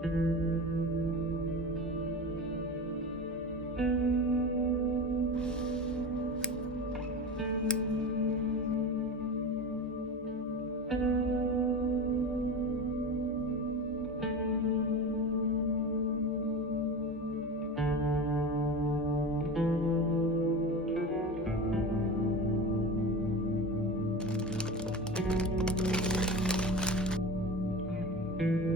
thank mm-hmm. you